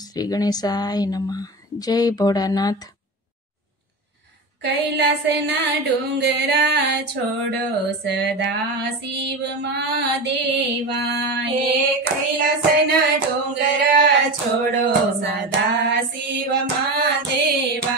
श्री गणेशाय नमः। जय भोळानाथ। कैलासना डोंगरा छोड़ो सदा शिव महादेवा, हे कैलासना डोंगरा छोड़ो सदा शिव महादेवा,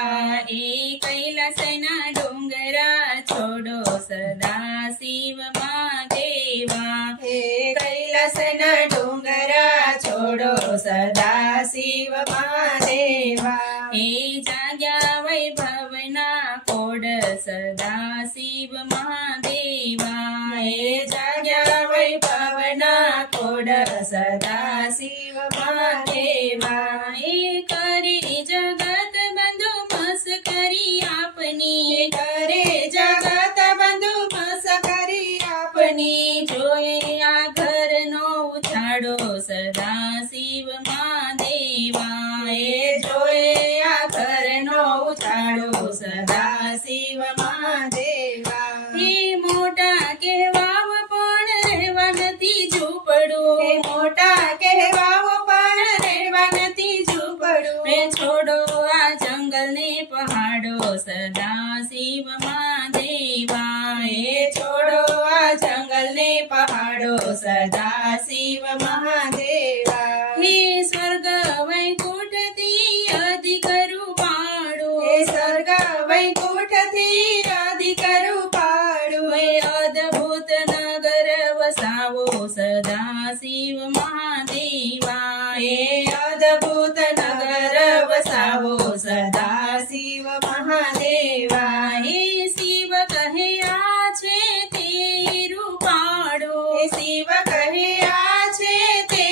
हे कैलासना डोंगरा छोड़ो सदा शिव महादेवा, हे कैलासना डोंगरा छोड़ो सदा शिव महादेवा, हे जाग्या वैभवना कोड सदा शिव महादेवा, हे जाग्या वैभवना कोड सदा शिव महादेवा, हे करे जगत बंधु मस करी आपनी, करे जगत बंधु मस करी आपनी, जोए आ घर नो उछाड़ो सदा शिव महादेवा, हे जोए आ घर नो उछाड़ो सदा शिव महादेवा, हे मोटा कहवाव पण રહેવા નથી ઝૂંપડું, हे मोटा कहवाव पण રહેવા નથી ઝૂંપડું, રે છોડો આ જંગલ ને પહાડો સદા शिव महादेवा, हे छोड़ो आ जंगल ने पहाड़ो सदा शिव महादेवा, हे स्वर्ग वैकुंठ थी अधिक रूपाड़ो, हे स्वर्ग वैकुंठ थी अधिक रूपाड़ो, हे अद्भुत नगर वसावो सदा शिव महादेवा, हे अद्भुत नगर वसावो सदा शिव महादेवा, हे शिव कहे आछे ते रूपाड़ो, हे शिव कहे आछे ते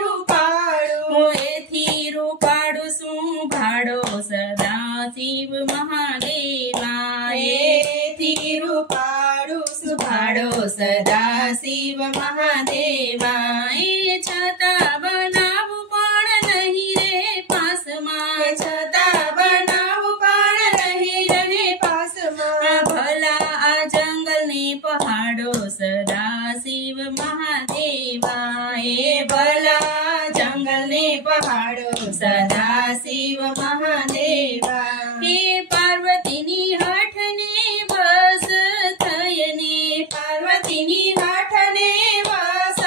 रूपाड़ो, एथी रूपाड़ो शू भाड़ो सदा शिव महादेवा, एथी रूपाड़ो शू भाड़ो सदा शिव महादेवा, ए छता बनाव पण नहीं रे पास में, छता बनाव पण नहीं रहे पास में, भला आ जंगल ने पहाड़ो सदा शिव महादेवा, ए भला जंगल ने पहाड़ो सदा शिव महादेवा, हे पार्वतीनी हठने बस थयने, पार्वतीनी हठने बस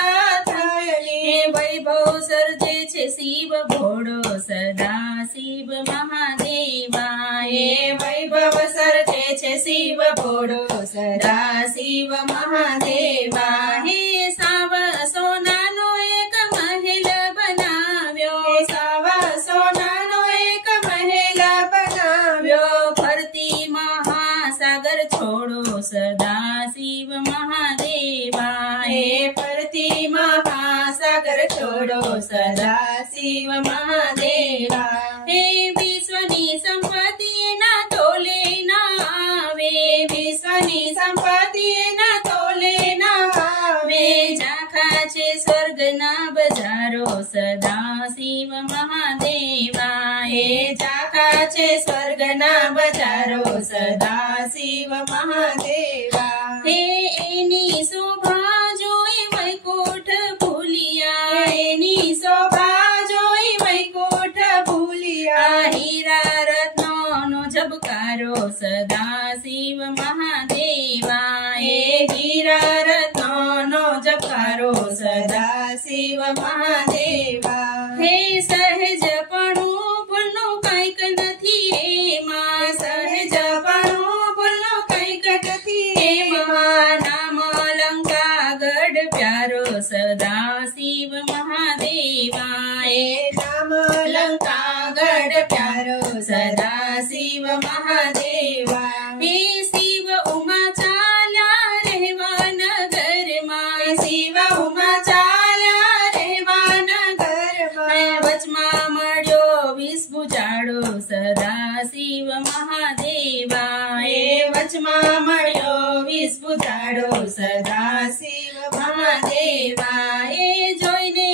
थयने, वैभव सर्जे छे शिव भोळो सदा शिव महादेवा, हे वैभव सर्जे छे शिव भोळो सदा शिव महादेवा, हे साव सोनानो एक महल बनाव्यो, साव सोनानो एक महल बनाव्यो, फरती महासागर छोड़ो सदा शिव महादेवा, हे फरती महासागर छोड़ो सदा शिव महादेवा, हे विश्वनी संपत्ति ना तोले ना आवे, विश्वनी संपत्ति ना तोले ना आवे, झाखा छे स्वर्ग ना बजारो सदा शिव महादेवा, हे झाखा छे स्वर्ग ना बजारो सदा शिव महादेवा, हे एनी शोभा जोई वैकुंठ भूलिया, एनी शोभा जोई वैकुंठ भूलिया, हीरा रत्नों झबकारो सदा शिव महादेवा, हे हीरा रत्नों झबकारो सदा शिव महादेवा, हे सहजपणु भूलनु કંઈક નથી એમાં, सहजपणु भूलनु કંઈક નથી એમાં, નામ લંકા ગઢ પ્યારો સદા शिव महादेवा, हे नाम लंका गढ़ प्यारो सदा शिव महादेवा, हे शिव उमा चाल्या रहवा नगर में, शिव उमा चाल्या रहवा नगर में, वचमा मळ्यो विष बुझाड़ो सदा शिव महादेवा, हे वचमा मळ्यो विष बुझाड़ो सदा शिव महादेवा, हे जोईने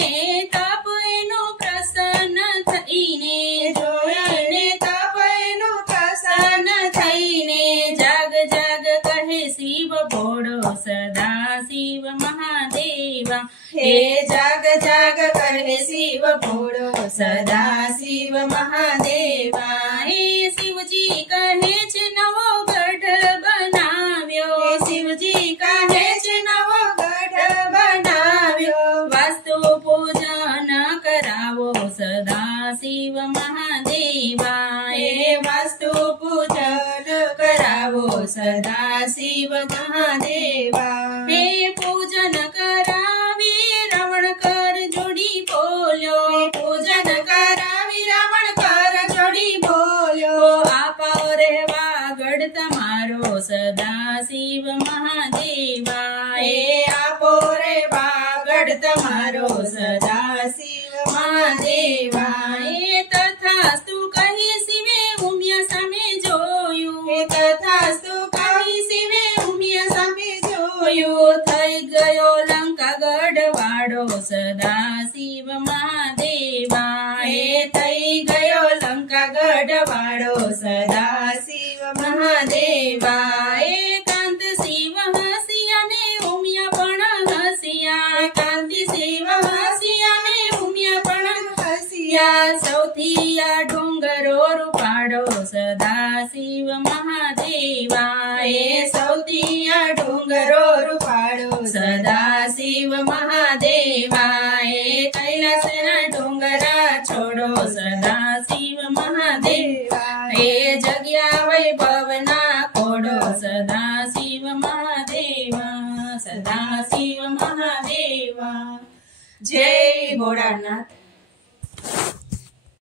तप एनु प्रसन्न थईने, जोईने तप एनु प्रसन्न थईने, जाग जाग कहे शिव भोळो सदा शिव महादेवा, हे जाग जाग कहे शिव भोळो સદાશિવ મહાદેવા. હે શિવજી કહે છે નવો ગઢ બનાવ્યો, શિવજી કહે છે નવો ગઢ બનાવ્યો. વાસ્તુ પૂજન કરાવો સદાશિવ મહાદેવા. હે વાસ્તુ પૂજન કરાવો સદાશિવ મહાદેવા. હે પૂજન કરાવી રાવણ કર જોડી બોલ્યો, પૂજન કરાવી રાવણ કર જોડી બોલ્યો. આપો રે વાગડ તમારો સદાશિવ મહાદેવા. હે આપો રે વાગડ તમારો સદાશિવ મહાદેવા. હે તથાસ્તુ કહી શિવે ઉમિયા સામે જોયું, હે તથાસ્તુ કહી શિવે ઉમિયા સામે જોયું. થઈ ગયો લંકા ગઢવાળો સદાશિવ મહાદેવા. હે થઈ ગયો લંકા ગઢવાળો સદાશિવ મહાદેવા. એકાંત શિવ હસિયા ને ઉમિયા પણ હસિયા, કાંતિ શિવ હસિયા ને ઉમિયા પણ હસિયા. સૌથી આ ડુંગરો રૂપાડો સદાશિવ મહાદેવા. હે સૌથી આ ડુંગરો રૂપાડો સદાશિવ મહાદેવા. હે કૈલાસના ડુંગરા છોડો સદાશિવ મહાદેવા. હે જગ્યા વૈભવના કોડો સદાશિવ મહાદેવા, સદાશિવ મહાદેવા. જય ભોળાનાથ.